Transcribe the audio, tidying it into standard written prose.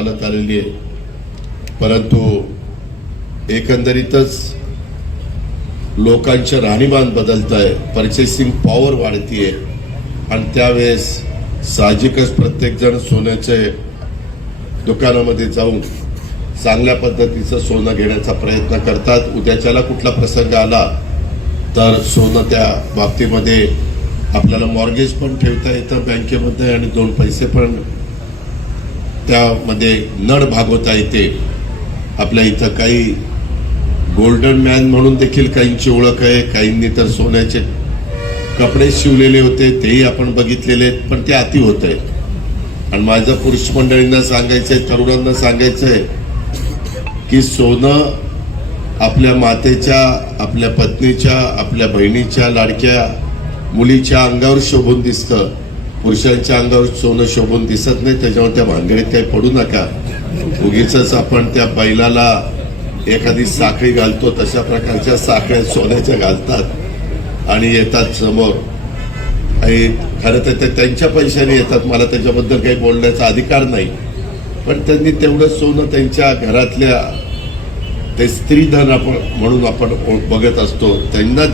चालत आलेली आहे, परंतु एकंदरीतच लोकांचे राहणीमान बदलत आहे, परचेसिंग पॉवर वाढतीये आणि त्यावेळेस साहजिकच प्रत्येक जण सोन्याचे दुकानामध्ये जाऊन चांगल्या पद्धतीचं सोनं घेण्याचा प्रयत्न करतात. उद्याच्याला कुठला प्रसंग आला तर सोनं त्या बाबतीमध्ये आपल्याला मॉर्गेज पण ठेवता येतं बँकेमध्ये आणि 2 पैसे पण त्यामध्ये नड भागवता येते. आपल्या इथं काही गोल्डन मॅन म्हणून देखील काहींची ओळख आहे, काहींनी तर सोन्याचे कपडे शिवलेले होते तेही आपण बघितलेले आहेत, पण ते अति होत आहे. आणि माझं पुरुष मंडळींना सांगायचंय, तरुणांना सांगायचंय की सोनं आपल्या मातेच्या, आपल्या पत्नीच्या, आपल्या बहिणीच्या, लाडक्या मुलीच्या अंगावर शोभून दिसतं, पुरुषांच्या अंगावर सोनं शोभून दिसत नाही. त्याच्यामुळे त्या भानगडीत काही पडू नका. उगीच आपण त्या बैलाला एखादी साखळी घालतो तशा प्रकारच्या साखळ्या सोन्याच्या घालतात आणि येतात समोर. खरं तर ते त्यांच्या पैशाने येतात, मला त्याच्याबद्दल काही बोलण्याचा अधिकार नाही, पण त्यांनी तेवढं सोनं त्यांच्या घरातल्या ते स्त्रीधन आपण म्हणून आपण बघत असतो त्यांना